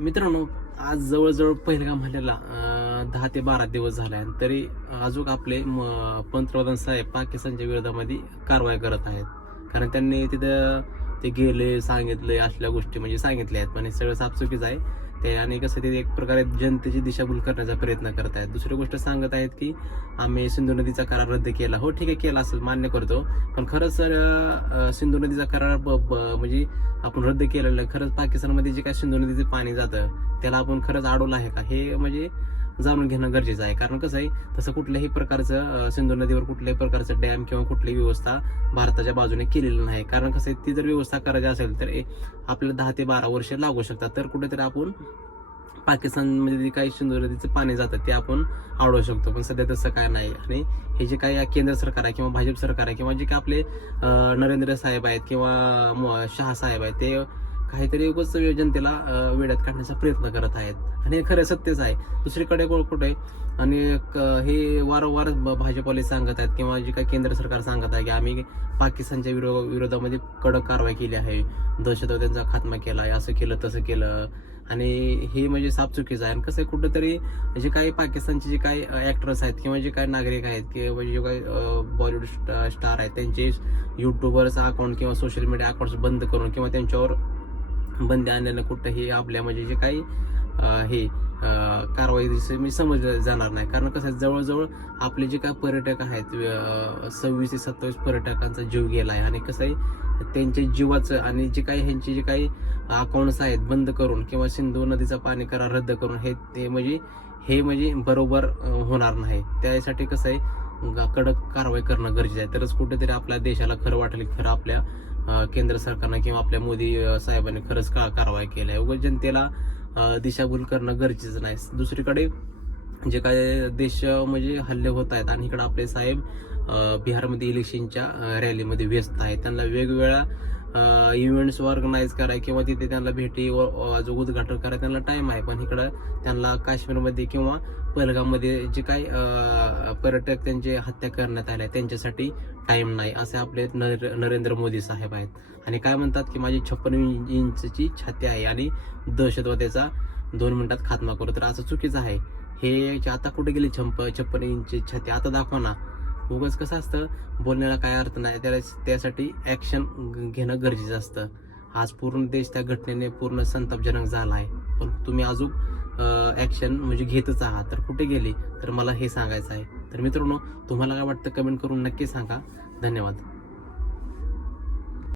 मित्रांनो आज जवळजवळ पहिलगाम हल्ल्याला दहा ते बारा दिवस झाले आणि तरी अजून आपले म- पंतप्रधान साहेब पाकिस्तानच्या विरोधामध्ये कारवाई करत आहेत. कारण त्यांनी तिथं ते गेले सांगितले असल्या गोष्टी म्हणजे सांगितल्या आहेत. पण हे सगळं साफचुकीच आहे. ते आणि कसं ते एक प्रकारे जनतेची दिशाभूल करण्याचा प्रयत्न करत आहेत दुसरी गोष्ट सांगत आहेत की आम्ही सिंधू नदीचा करार रद्द केला. हो ठीक आहे केला असेल मान्य करतो. पण खरंच सर सिंधू नदीचा करार ब- ब- म्हणजे आपण रद्द केलेलं खरंच पाकिस्तानमध्ये जे काय सिंधू नदीचं पाणी जातं त्याला आपण खरंच अडवलं आहे का? हे म्हणजे जाणून घेणं गरजेचं आहे. कारण कसं आहे तसं कुठल्याही प्रकारचं सिंधू नदीवर कुठल्याही प्रकारचं डॅम किंवा कुठलीही व्यवस्था भारताच्या बाजूने केलेली नाही. कारण कसं आहे ती जर व्यवस्था करायची असेल तर ए- आपल्याला दहा ते बारा वर्ष लागू शकतात. तर कुठेतरी आपण पाकिस्तानमध्ये जे काही सिंधू नदीचं पाणी जातं ते आपण आवडू शकतो. पण सध्या तसं काय नाही. आणि हे जे काही केंद्र सरकार आहे किंवा भाजप सरकार आहे किंवा जे काही आपले नरेंद्र साहेब आहेत किंवा म- शहा साहेब आहेत ते काहीतरी उगच जनतेला वेड्यात काढण्याचा प्रयत्न करत आहेत. आणि हे खरं सत्यच आहे. दुसरीकडे कुठे? आणि क- हे वारंवार ब- भाजपवाले सांगत आहेत किंवा जे काही केंद्र सरकार सांगत आहे की आम्ही पाकिस्तानच्या विरो विरोधामध्ये कडक कारवाई केली आहे. दहशतवाद्यांचा खात्मा केला आहे असं केलं तसं केलं. आणि हे म्हणजे साप चुकीचं आहे. आणि कसं आहे कुठंतरी जे काही पाकिस्तानचे जे काही ऍक्टर्स आहेत किंवा जे काही नागरिक आहेत किंवा म्हणजे जे काही बॉलिवूड स्टार आहेत त्यांचे युट्यूबर्स अकाउंट किंवा सोशल मीडिया अकाउंट्स बंद करून किंवा त्यांच्यावर बंदी आणण्यानं कुठंही आपल्या म्हणजे जे काही हे कारवाई दिसे मी समजलं जाणार नाही. कारण कसं आहे, जवळजवळ आपले जे काही पर्यटक आहेत सव्वीस ते सत्तावीस पर्यटकांचा जीव गेला आहे. आणि कसं आहे त्यांच्या जीवाचं आणि जे काही ह्यांचे जे काही अकाउंट्स आहेत बंद करून किंवा सिंधू नदीचा पाणी करार रद्द करून हे ते म्हणजे हे म्हणजे बरोबर होणार नाही. त्यासाठी कसं आहे कडक कारवाई करणं गरजेचं आहे. तरच कुठेतरी आपल्या देशाला खरं वाटेल खरं आपल्या केंद्र सरकारनं किंवा आपल्या मोदी साहेबांनी खरंच का कारवाई केली आहे? उगाच जनतेला दिशाभूल करणं गरजेचं नाही. दुसरीकडे जे काय देश म्हणजे हल्ले होत आहेत आणि इकडे आपले साहेब बिहारमध्ये इलेक्शनच्या रॅलीमध्ये व्यस्त आहेत. त्यांना वेगवेगळ्या इव्हेंट्स ऑर्गनाईज कराय किंवा तिथे त्यांना भेटी व- जो उद्घाटन करा त्यांना टाइम आहे. पण इकडं त्यांना काश्मीरमध्ये किंवा पहलगाममध्ये जे काही पर्यटक त्यांचे हत्या करण्यात आल्या त्यांच्यासाठी टाईम नाही असे आपले नर- नरेंद्र मोदी साहेब आहेत. आणि काय म्हणतात की माझी छप्पन इंचची छाती आहे आणि दहशतवाद्याचा दोन मिनिटात खात्मा करू. तर असं चुकीचं आहे. हे जे आता कुठे गेली छप्प छप्पन इंची छाती? आता दाखवा ना. उगाच कसं असतं बोलण्याला काय अर्थ नाही त्याला त्यासाठी ॲक्शन घेणं गरजेचं असतं. आज पूर्ण देश त्या घटनेने पूर्ण संतापजनक झाला आहे. पण तुम्ही अजून ॲक्शन म्हणजे घेतच आहात. तर कुठे गेली? तर मला हे सांगायचं आहे. तर मित्रांनो तुम्हाला काय वाटतं? कमेंट करून नक्की सांगा. धन्यवाद.